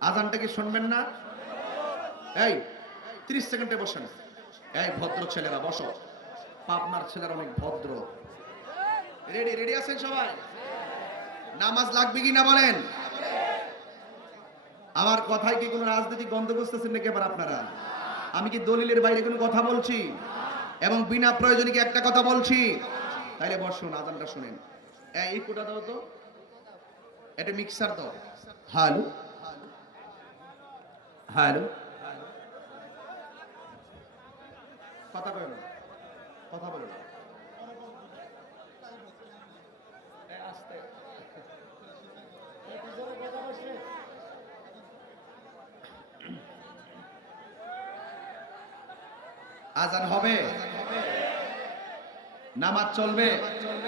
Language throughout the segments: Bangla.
আজানটা কি শুনবেন না? এই, তিরিশ সেকেন্ডে বসেন। এই ভদ্র ছেলেরা, বসো। পাবনার ছেলেরা অনেক ভদ্র। রেডি রেডি আছেন সবাই? নামাজ লাগবে কি না বলেন? আমার কথায় কি কোনো রাজনৈতিক গন্ধ বুঝতেছেন নাকি এবার আপনারা? আমি কি দলিলের বাইরে কোনো কথা বলছি? এবং বিনা প্রয়োজনে কি একটা কথা বলছি? তাইলে বসুন, আজানটা শুনেন। এই কোটা দাও তো। এটা মিক্সার দাও। হ্যালো? হ্যালো কথা কয় কথা বলো আজান হবে। নামাজ চলবে চলবে।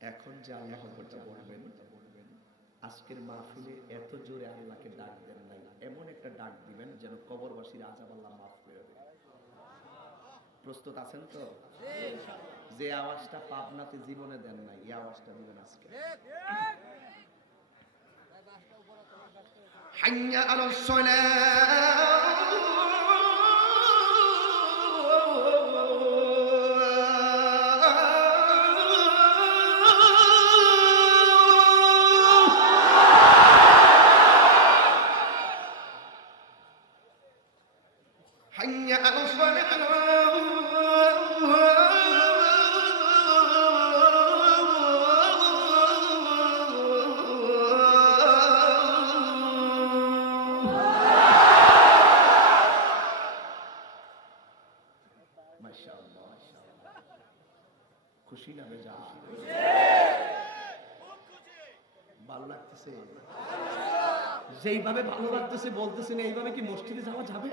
এখন যে আল্লাহ করতে বলবেন, আজকের মাহফিলে এত জোরে আল্লাহকে ডাক দেন নাই। এমন একটা ডাক দিবেন যেন কবরবাসীর আজাব আল্লাহ মাফ করে দেবে প্রস্তুত আছেন তো? যে আওয়াজটা পাবনাতে জীবনে দেন নাই, এই আওয়াজটা দিবেন আজকে। হাইয়া আলাস حي খুশি না বেজা ভালো লাগতেছে। যেইভাবে ভালো লাগতেছে বলতেছেন এইভাবে কি মসজিদে যাওয়া যাবে?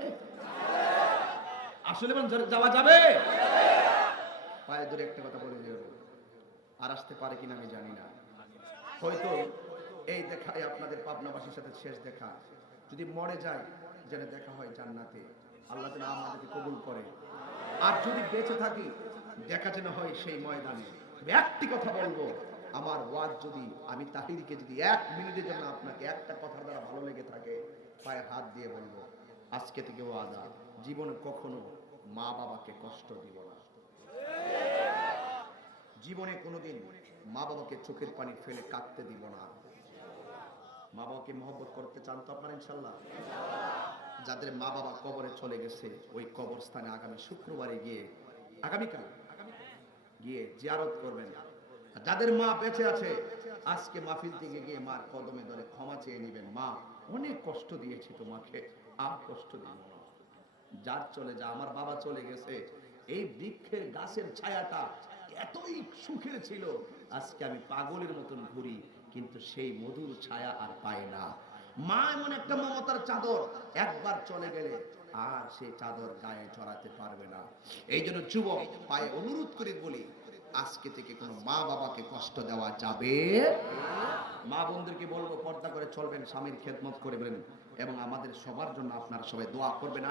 আসলে মানে যাওয়া যাবে? পায়ে ধরে একটা কথা বলে দেব আর আসতে পারে কিনা আমি জানি না। হয়তো এই দেখায় আপনাদের পাবনাবাসীর সাথে শেষ দেখা। যদি মরে যায়, যেন দেখা হয় জান্নাতে। আল্লাহ যেন আমাদেরকে কবুল করে। আর যদি বেঁচে থাকি, দেখা যেন হয় সেই ময়দানে। একটি কথা বলব, আমার ওয়াজ যদি, আমি তাহিরিকে যদি এক মিনিটের জন্য আপনাকে একটা কথা দ্বারা ভালো লেগে থাকে, পায়ে হাত দিয়ে বলব, আজকে থেকে ওয়াদা জীবনে কখনো মা বাবাকে কষ্ট দিব না। জীবনে কোনোদিন মা বাবাকে চোখের পানি ফেলে কাঁদতে দিব না। মা বাবাকে মহব্বত করতে চান তো আপনারা, ইনশাল্লাহ? যাদের মা বাবা কবরে চলে গেছে, ওই কবরস্থানে আগামী শুক্রবারে গিয়ে, আগামীকাল গিয়ে জিয়ারত করবেন। যাদের মা বেঁচে আছে, আজকে মাহফিল থেকে গিয়ে মার কদমে ধরে ক্ষমা চেয়ে নেবেন। মা অনেক কষ্ট দিয়েছি তোমাকে, আর কষ্ট দিব না। যার চলে যা, আমার বাবা চলে গেছে। এই বৃক্ষের গাছের ছায়াটা এতই সুখের ছিল, আজকে আমি পাগলের মতন ঘুরি, কিন্তু সেই মধুর ছায়া আর পাই না। মা এমন একটা মমতার চাদর, একবার চলে গেলে আর সে চাদর গায়ে চড়াতে পারবে না। এই জন্য যুবক পায়ে অনুরোধ করে বলি, আজকে থেকে কোনো মা বাবাকে কষ্ট দেওয়া যাবে মা বোনদেরকে বলব, পর্দা করে চলবেন, স্বামীর খেদমত করবেন এবং আমাদের সবার জন্য আপনারা সবাই দোয়া করবেন।